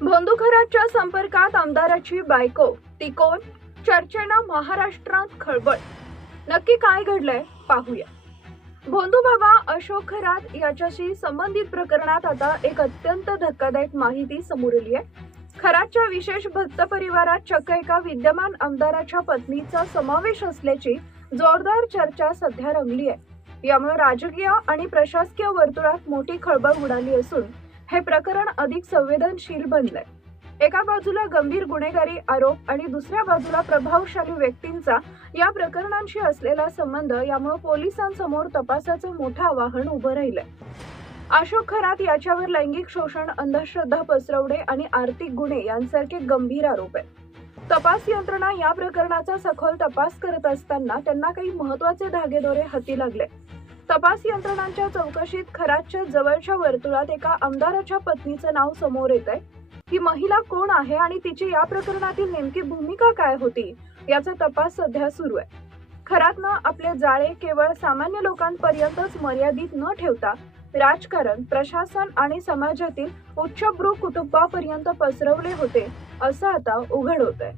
भोंदूखराच्या संपर्कात आमदाराची बायको, ती कोण? चर्चेनं महाराष्ट्रात खळबळ. नक्की काय घडलंय पाहूया. भोंदूबाबा अशोक खरात याच्याशी संबंधित प्रकरणात आता एक अत्यंत धक्कादायक माहिती समोर आली आहे. खरातच्या विशेष भक्त परिवारात चक्क एका विद्यमान आमदाराच्या पत्नीचा समावेश असल्याची जोरदार चर्चा सध्या रंगली आहे. यामुळे राजकीय आणि प्रशासकीय वर्तुळात मोठी खळबळ उडाली असून हे प्रकरण अधिक संवेदनशील बनलंय. एका बाजूला गंभीर गुन्हेगारी आरोप आणि दुसऱ्या बाजूला प्रभावशाली व्यक्तींचा या प्रकरणांशी असलेला संबंध, यामुळे पोलिसांसमोर तपासाचं मोठं आव्हान उभं राहिलंय. अशोक खरात याच्यावर लैंगिक शोषण, अंधश्रद्धा पसरवणे आणि आर्थिक गुन्हे यांसारखे गंभीर आरोप आहेत. तपास यंत्रणा या प्रकरणाचा सखोल तपास करत असताना त्यांना काही महत्त्वाचे धागेदोरे हाती लागले. तपास यंत्रणांच्या चौकशीत खरातच्या जवळच्या वर्तुळात एका आमदाराच्या पत्नीचं नाव समोर येतंय. ही महिला कोण आहे आणि तिची या प्रकरणातील नेमकी भूमिका काय होती, याचा तपास सध्या सुरू आहे. खरातनं आपले जाळे केवळ सामान्य लोकांपर्यंतच मर्यादित न ठेवता राजकारण, प्रशासन आणि समाजातील उच्चभ्रू कुटुंबापर्यंत पसरवले होते, असं आता उघड होतंय.